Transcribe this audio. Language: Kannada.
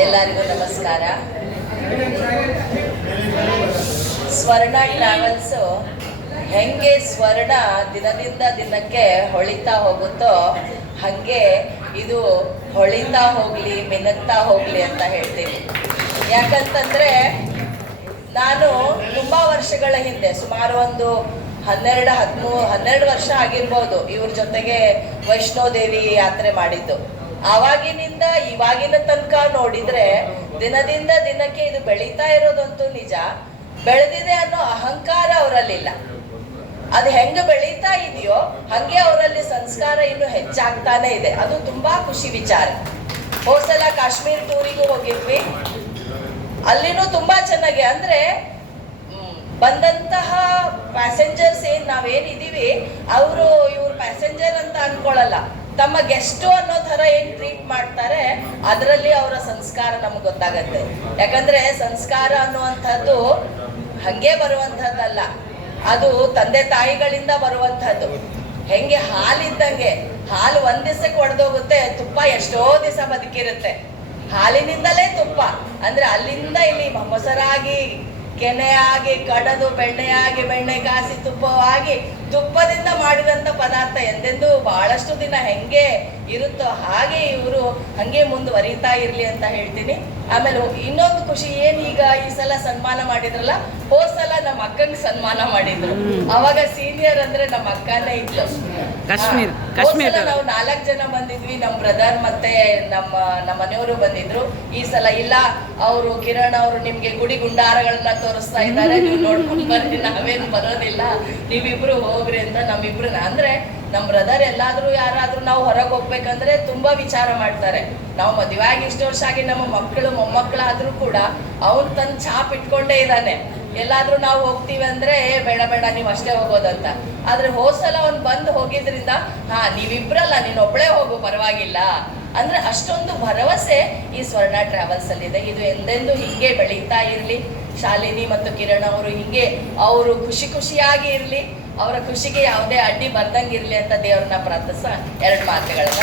ಎಲ್ಲರಿಗೂ ನಮಸ್ಕಾರ. ಸ್ವರ್ಣ ಟ್ರಾವೆಲ್ಸ್ ಹೆಂಗೆ ಸ್ವರ್ಣ ದಿನದಿಂದ ದಿನಕ್ಕೆ ಹೊಳಿತಾ ಹೋಗುತ್ತೋ ಹಾಗೆ ಇದು ಹೊಳಿತಾ ಹೋಗ್ಲಿ ಮಿನುಗ್ತಾ ಹೋಗ್ಲಿ ಅಂತ ಹೇಳ್ತೀನಿ. ಯಾಕಂತಂದ್ರೆ ನಾನು ತುಂಬಾ ವರ್ಷಗಳ ಹಿಂದೆ ಸುಮಾರು ಒಂದು 12 ವರ್ಷ ಆಗಿರ್ಬೋದು ಇವ್ರ ಜೊತೆಗೆ ವೈಷ್ಣೋದೇವಿ ಯಾತ್ರೆ ಮಾಡಿದ್ದು. ಆವಾಗಿನಿಂದ ಇವಾಗಿನ ತನಕ ನೋಡಿದ್ರೆ ದಿನದಿಂದ ದಿನಕ್ಕೆ ಇದು ಬೆಳೀತಾ ಇರೋದಂತೂ ನಿಜ. ಬೆಳೆದಿದೆ ಅನ್ನೋ ಅಹಂಕಾರ ಅವರಲ್ಲಿಲ್ಲ. ಅದು ಹೆಂಗ ಬೆಳೀತಾ ಇದೆಯೋ ಹಂಗೆ ಅವರಲ್ಲಿ ಸಂಸ್ಕಾರ ಇನ್ನು ಹೆಚ್ಚಾಗ್ತಾನೆ ಇದೆ. ಅದು ತುಂಬಾ ಖುಷಿ ವಿಚಾರ. ಹೋದ್ಸಲ ಕಾಶ್ಮೀರ್ ಟೂರಿಗೂ ಹೋಗಿದ್ವಿ. ಅಲ್ಲಿನೂ ತುಂಬಾ ಚೆನ್ನಾಗಿ ಅಂದ್ರೆ ಬಂದಂತಹ ಪ್ಯಾಸೆಂಜರ್ಸ್ ನಾವೇನಿದೀವಿ ಅವರು ಇವ್ರ ಪ್ಯಾಸೆಂಜರ್ ಅಂತ ಅನ್ಕೊಳ್ಳಲ್ಲ, ತಮ್ಮ ಗೆಸ್ಟು ಅನ್ನೋ ತರ ಏನ್ ಟ್ರೀಟ್ ಮಾಡ್ತಾರೆ ಅದರಲ್ಲಿ ಅವರ ಸಂಸ್ಕಾರ ನಮ್ಗೆ ಗೊತ್ತಾಗತ್ತೆ. ಯಾಕಂದ್ರೆ ಸಂಸ್ಕಾರ ಅನ್ನುವಂಥದ್ದು ಹಂಗೆ ಬರುವಂಥದ್ದಲ್ಲ, ಅದು ತಂದೆ ತಾಯಿಗಳಿಂದ ಬರುವಂಥದ್ದು. ಹೆಂಗೆ ಹಾಲಿದ್ದಂಗೆ ಹಾಲು ಒಂದ್ ದಿವಸಕ್ಕೆ ಒಡೆದೋಗುತ್ತೆ, ತುಪ್ಪ ಎಷ್ಟೋ ದಿವಸ ಬದುಕಿರುತ್ತೆ. ಹಾಲಿನಿಂದಲೇ ತುಪ್ಪ ಅಂದ್ರೆ ಅಲ್ಲಿಂದ ಇಲ್ಲಿ ಮೊಸರಾಗಿ ಕೆನೆಯಾಗಿ ಕಡದು ಬೆಣ್ಣೆಯಾಗಿ ಬೆಣ್ಣೆ ಕಾಸಿ ತುಪ್ಪವಾಗಿ ತುಪ್ಪದಿಂದ ಮಾಡಿದಂಥ ಪದಾರ್ಥ ಎಂದೆಂದು ಬಹಳಷ್ಟು ದಿನ ಹೆಂಗೆ ಇರುತ್ತೋ ಹಾಗೆ ಇವರು ಹಂಗೆ ಮುಂದುವರಿತಾ ಇರ್ಲಿ ಅಂತ ಹೇಳ್ತೀನಿ. ಆಮೇಲೆ ಇನ್ನೊಂದು ಖುಷಿ ಈಗ ಈ ಸಲ ಸನ್ಮಾನ ಮಾಡಿದ್ರಲ್ಲ, ಹೋದ್ ಸಲ ನಮ್ಮ ಅಕ್ಕಂಗೆ ಸನ್ಮಾನ ಮಾಡಿದ್ರು. ಅವಾಗ ಸೀನಿಯರ್ ಅಂದ್ರೆ ನಮ್ಮ ಅಕ್ಕನೇ ಇದ್ಲು. ನಾವು 4 ಜನ ಬಂದಿದ್ವಿ, ನಮ್ಮ ಬ್ರದರ್ ಮತ್ತೆ ನಮ್ಮ ಮನೆಯವರು ಬಂದಿದ್ರು. ಈ ಸಲ ಇಲ್ಲ, ಅವರು ಕಿರಣ್ ಅವರು ನಿಮ್ಗೆ ಗುಡಿ ಗುಂಡಾರಗಳನ್ನ ತೋರಿಸ್ತಾ ಇದ್ದಾರೆ, ನೀವು ನೋಡ್ಕೊಂಡು ಬರ್ರಿ, ನಾವೇನು ಬರೋದಿಲ್ಲ, ನೀವಿಬ್ರು ಹೋಗ್ರಿ ಅಂತ ನಮ್ಮಿಬ್ರನ್ನ. ಅಂದ್ರೆ ನಮ್ಮ ಬ್ರದರ್ ಎಲ್ಲಾದ್ರೂ ಯಾರಾದ್ರೂ ನಾವು ಹೊರಗೆ ಹೋಗ್ಬೇಕಂದ್ರೆ ತುಂಬಾ ವಿಚಾರ ಮಾಡ್ತಾರೆ. ನಾವು ಮದುವೆ ಆಗಿ ಇಷ್ಟು ವರ್ಷ ಆಗಿ ನಮ್ಮ ಮಕ್ಕಳು ಮೊಮ್ಮಕ್ಕಳಾದ್ರೂ ಕೂಡ ಅವ್ನು ತನ್ನ ಛಾಪ್ ಇಟ್ಕೊಂಡೇ ಇದ್ದಾನೆ. ಎಲ್ಲಾದ್ರೂ ನಾವು ಹೋಗ್ತೀವಿ ಅಂದ್ರೆ ಬೇಡ ಬೇಡ ನೀವು ಅಷ್ಟೇ ಹೋಗೋದಂತ. ಆದ್ರೆ ಹೋದ್ಸಲ ಅವ್ನು ಬಂದು ಹೋಗಿದ್ರಿಂದ ನೀವಿಬ್ರಲ್ಲ, ನೀನೊಬ್ಳೇ ಹೋಗು ಪರವಾಗಿಲ್ಲ ಅಂದ್ರೆ ಅಷ್ಟೊಂದು ಭರವಸೆ ಈ ಸ್ವರ್ಣ ಟ್ರಾವೆಲ್ಸ್ ಅಲ್ಲಿ ಇದೆ. ಇದು ಎಂದೆಂದು ಹಿಂಗೆ ಬೆಳೀತಾ ಇರ್ಲಿ. ಶಾಲಿನಿ ಮತ್ತು ಕಿರಣ್ ಅವರು ಹಿಂಗೆ ಅವರು ಖುಷಿಯಾಗಿ ಇರ್ಲಿ, ಅವರ ಖುಷಿಗೆ ಯಾವುದೇ ಅಡ್ಡಿ ಬರ್ದಂಗಿರ್ಲಿ ಅಂತ ದೇವ್ರನ್ನ ಪ್ರಾರ್ಥಿಸ 2 ಮಾತುಗಳನ್ನ